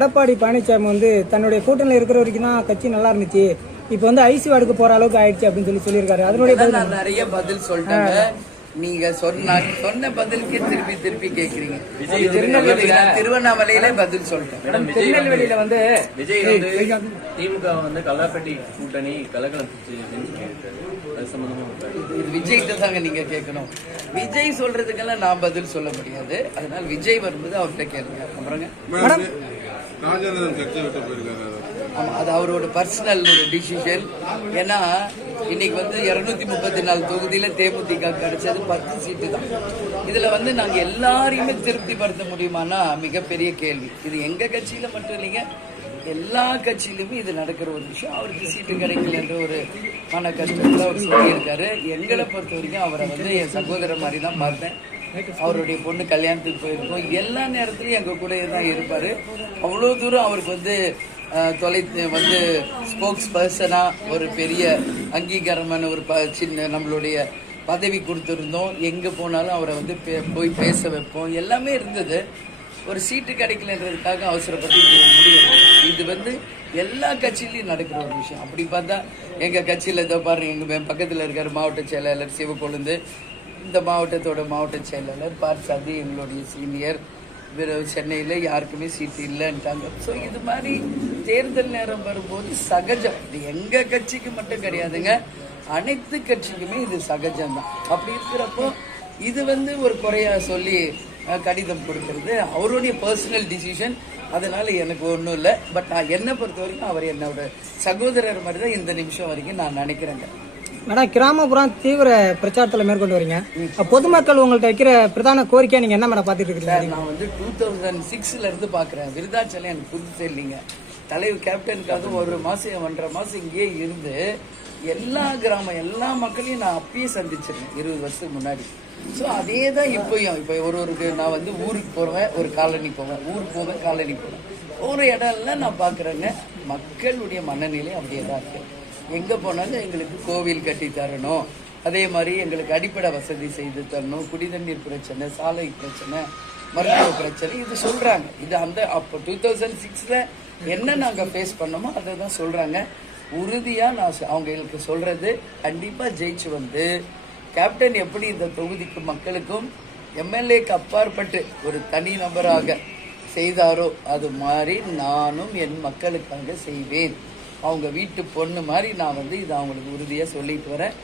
எடப்பாடி பழனிசாமி தன்னுடைய கூட்டணியில் இருக்கிற வரைக்கும் தான் கட்சி நல்லா இருந்துச்சு, இப்ப ஐசி வார்டுக்கு போற அளவுக்கு ஆயிடுச்சு அப்படின்னு சொல்லியிருக்காரு. அதனுடைய நான் நிறைய பதில் சொல்லிட்டாங்க. நீங்க சொன்ன பதிலுக்கு திருப்பி திருப்பி கேக்குறீங்க. திருவண்ணாமலையில பதில் சொல்லிட்டேன். திருநெல்வேலியில விஜய் திமுக கல்லாப்பட்டி கூட்டணி கலகலம் இது விஜய்கிட்ட தாங்க நீங்க கேட்கணும். விஜய் சொல்றதுக்கெல்லாம் நான் பதில் சொல்ல முடியாது. அதனால விஜய் வரும்போது அவர்கிட்ட கேளுங்க. அப்புறங்க ஆமா, அது அவரோட பர்சனல் டிசிஷன். ஏன்னா இன்னைக்கு 234 தொகுதியில தேமுதிக கிடைச்சது 10 சீட்டு தான். இதுல நாங்க எல்லாரையுமே திருப்திப்படுத்த முடியுமானா மிகப்பெரிய கேள்வி. இது எங்க கட்சியில மட்டும் இல்லைங்க, எல்லா கட்சியிலுமே இது நடக்கிற ஒரு விஷயம். அவருக்கு சீட்டு கிடைக்கலன்ற ஒரு மன கஷ்டத்துல அவர் சொல்லியிருக்காரு. எங்களை பொறுத்த வரைக்கும் அவரை என் சகோதரர் மாதிரி தான் பார்த்தேன். அவருடைய பொண்ணு கல்யாணத்துக்கு போயிருக்கோம். எல்லா நேரத்திலையும் எங்க கூட தான் இருப்பாரு. அவ்வளோ தூரம் அவருக்கு ஸ்போக்ஸ் பர்சனா ஒரு பெரிய அங்கீகாரமான ஒரு சின்ன நம்மளுடைய பதவி கொடுத்துருந்தோம். எங்க போனாலும் அவரை போய் பேச வைப்போம். எல்லாமே இருந்தது. ஒரு சீட்டு கிடைக்கலன்றதுக்காக அவசரப்பட்டு முடியும். இது எல்லா கட்சியிலையும் நடக்கிற ஒரு விஷயம். அப்படி பார்த்தா எங்க கட்சியில இதோ பாருங்க, எங்க பக்கத்துல இருக்கிற மாவட்ட செயலாளர் சிவக்கொழுந்து, இந்த மாவட்டத்தோட மாவட்ட செயலாளர் பார்சாதி, எங்களுடைய சீனியர் சென்னையில யாருக்குமே சீட்டு இல்லைன்ட்டாங்க. ஸோ இது மாதிரி தேர்தல் நேரம் வரும்போது சகஜம். இது எங்க கட்சிக்கு மட்டும் கிடையாதுங்க, அனைத்து கட்சிக்குமே இது சகஜம்தான். அப்படி இருக்கிறப்போ இது ஒரு குறையா சொல்லி கடிதம் கொடுக்கறது அவருடைய பர்சனல் டிசிஷன். அதனால எனக்கு ஒன்றும் இல்லை. பட் நான் என்னை பொறுத்த வரைக்கும் அவர் என்னோட சகோதரர் மாதிரி தான் இந்த நிமிஷம் வரைக்கும் நான் நினைக்கிறேங்க. மேடம், கிராமப்புறம் தீவிர பிரச்சாரத்தில் மேற்கொண்டு வரீங்க. பொதுமக்கள் உங்கள்கிட்ட வைக்கிற பிரதான கோரிக்கையா நீங்க என்ன மேடம் பார்த்துட்டு இருக்கீங்க? நான் 2006ல இருந்து பாக்குறேன். விருதாச்சலம் எனக்கு புதுசு இல்லைங்க. தலைவர் கேப்டனுக்காக 1 மாசம் 1.5 மாசம் இங்கேயே இருந்து எல்லா கிராமம் எல்லா மக்களையும் நான் அப்பயே சந்திச்சிருக்கேன் 20 வருஷத்துக்கு முன்னாடி. ஸோ அதே தான் இப்போயும். இப்போ ஒருவருக்கு நான் ஊருக்கு போவேன், ஒரு காலனி போவேன், ஊருக்கு போவேன், காலனி போவேன். ஒரு இடம்லாம் நான் பார்க்குறேங்க. மக்களுடைய மனநிலை அப்படியே தான் இருக்கு. எங்கே போனாலும் எங்களுக்கு கோவில் கட்டி தரணும், அதே மாதிரி எங்களுக்கு அடிப்படை வசதி செய்து தரணும், குடிதண்ணீர் பிரச்சனை, சாலை பிரச்சனை, மருத்துவ பிரச்சனை, இது சொல்கிறாங்க. இது அப்போ 2006ல என்ன நாங்கள் ஃபேஸ் பண்ணோமோ அதை தான் சொல்கிறாங்க. உறுதியாக நான் அவங்களுக்கு சொல்கிறது, கண்டிப்பாக ஜெயிச்சு கேப்டன் எப்படி இந்த தொகுதிக்கு மக்களுக்கும் எம்எல்ஏக்கு அப்பாற்பட்டு ஒரு தனி நபராக செய்தாரோ அது மாதிரி நானும் என் மக்களுக்காக செய்வேன். அவங்க வீட்டு பொண்ணு மாதிரி நான் இது அவங்களுக்கு உறுதியாக சொல்லிட்டு வரேன்.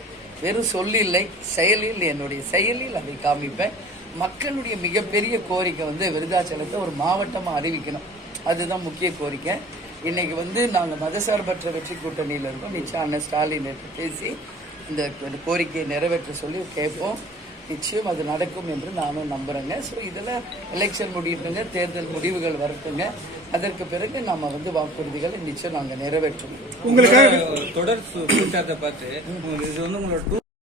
வெறும் சொல்லில்லை, செயலில், என்னுடைய செயலில் அதை காமிப்பேன். மக்களுடைய மிகப்பெரிய கோரிக்கை விருதாச்சலத்தை ஒரு மாவட்டமாக அறிவிக்கணும். அதுதான் முக்கிய கோரிக்கை. இன்னைக்கு நாங்கள் மதசார்பற்ற வெற்றி கூட்டணியில் இருக்கோம். நிச்சயம் அண்ணன் ஸ்டாலின் பேசி இந்த கோரிக்கையை நிறைவேற்ற சொல்லி கேட்போம். நிச்சயம் அது நடக்கும் என்று நானும் நம்புறேங்க. ஸோ இதில் எலெக்ஷன் முடியுங்க, தேர்தல் முடிவுகள் வரட்டுங்க. அதற்கு பிறகு நம்ம வாக்குறுதிகளை நிச்சயம் நாங்கள் நிறைவேற்றுவோம். உங்களுக்காக தொடர் பார்த்து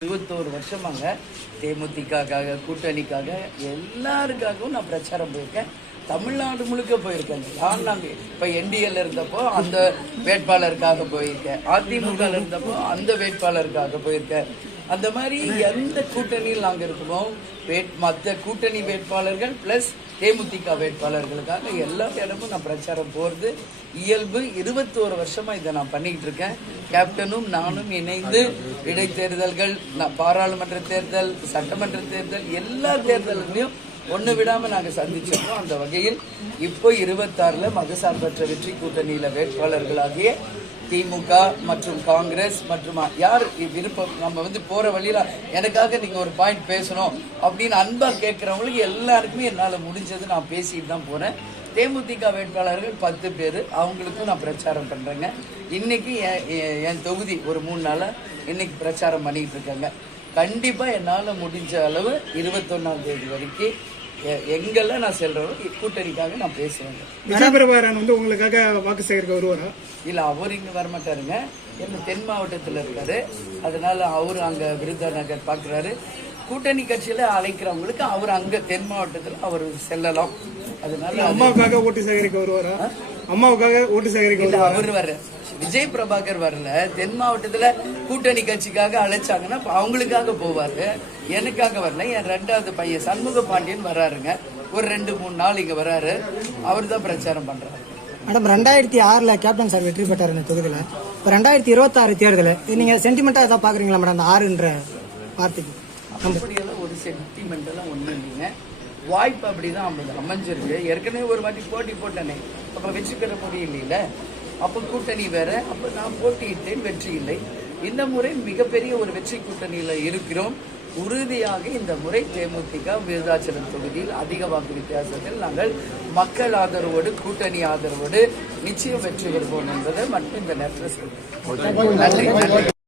21 வருஷமாங்க தேமுதிகாக கூட்டணிக்காக எல்லாருக்காகவும் நான் பிரச்சாரம் போயிருக்கேன். தமிழ்நாடு முழுக்க போயிருக்கேன். நாங்கள் இப்போ என்டிஏல இருந்தப்போ அந்த வேட்பாளருக்காக போயிருக்கேன், அதிமுக இருந்தப்போ அந்த வேட்பாளருக்காக போயிருக்கேன். அந்த மாதிரி எந்த கூட்டணியில் நாங்கள் இருக்கோமோ மற்ற கூட்டணி வேட்பாளர்கள் பிளஸ் தேமுதிக வேட்பாளர்களுக்காக எல்லா இடமும் நான் பிரச்சாரம் போகிறது இயல்பு. 21 வருஷமா இதை நான் பண்ணிக்கிட்டு இருக்கேன். கேப்டனும் நானும் இணைந்து இடைத்தேர்தல்கள், பாராளுமன்ற தேர்தல், சட்டமன்ற தேர்தல், எல்லா தேர்தல்களையும் ஒன்று விடாமல் நாங்கள் சந்திச்சிருக்கோம். அந்த வகையில் இப்போ 26ல் மதசார்பற்ற வெற்றி கூட்டணியில் வேட்பாளர்களாகிய திமுக மற்றும் காங்கிரஸ் மற்றும் யார் விருப்பம் நம்ம போகிற வழியில் எனக்காக நீங்கள் ஒரு பாயிண்ட் பேசணும் அப்படின்னு அன்பாக கேட்குறவங்களுக்கு எல்லாருக்குமே என்னால் முடிஞ்சது நான் பேசிட்டு தான் போகிறேன். தேமுதிக வேட்பாளர்கள் 10 பேர், அவங்களுக்கும் நான் பிரச்சாரம் பண்ணுறேங்க. இன்னைக்கு என் தொகுதி ஒரு 3 நாளாக இன்னைக்கு பிரச்சாரம் பண்ணிகிட்டு இருக்கேங்க. கண்டிப்பாக என்னால் முடிஞ்ச அளவு 21ஆம் தேதி வரைக்கும் எங்கெல்லாம் நான் செல்றோம் கூட்டணிக்காக நான் பேசுவேங்க. விஜயபிரபாகரன் உங்களுக்காக வாக்கு சேகரிக்க வருவாரா? இல்ல, அவர் இங்க வரமாட்டாருங்க. என்ன தென் மாவட்டத்தில் இருக்காரு. அதனால அவரு அங்க விருதுநகர் பாக்குறாரு. கூட்டணி கட்சியில அழைக்கிறவங்களுக்கு அவர் அங்க தென் மாவட்டத்தில் அவர் செல்லலாம். அதனால அம்மாவுக்காக ஓட்டு சேகரிக்க வருவாரா? அம்மாவுக்காக ஓட்டு சேகரிக்க அவர் வர்ற விஜய் பிரபாகர் வரல. தென் மாவட்டத்துல கூட்டணி கட்சிக்காக அழைச்சாங்கன்னா அவங்களுக்காக போவாரு, எனக்காக வரல. என் 2வது பையன் சண்முக பாண்டியன் வராருங்க. ஒரு 2-3 நாள் இங்க வராரு. அவர் தான் பிரச்சாரம் பண்றாரு. மேடம் 2006 கேப்டன் சார் வெற்றி பெற்றார் இந்த தொகுதியில். இப்போ 2026 தேர்தல் இது நீங்க சென்டிமெண்டா ஏதாவது பாக்குறீங்களா மேடம்? அந்த 6ன்ற வார்த்தைக்கு அப்படியெல்லாம் ஒரு சென்டிமெண்ட் எல்லாம் ஒண்ணும் இல்லைங்க. வாய்ப்பு அப்படிதான் அமைஞ்சிருக்கு. ஏற்கனவே ஒரு வாட்டி போட்டி போட்டேனே, அப்ப வெற்றி பெற முடியல. அப்ப கூட்டணி வேற, அப்ப நான் போட்டியிட்டேன், வெற்றி இல்லை. இந்த முறை மிகப்பெரிய ஒரு வெற்றி கூட்டணியில இருக்கிறோம். உறுதியாக இந்த முறை தேமுதிக விருதாச்சலம் தொகுதியில் அதிக வாக்கு வித்தியாசத்தில் நாங்கள் மக்கள் ஆதரவோடு, கூட்டணி ஆதரவோடு நிச்சயம் வெற்றி பெறுவோம் என்பதை மட்டும் இந்த நேரத்தில் சொல்றேன். நன்றி.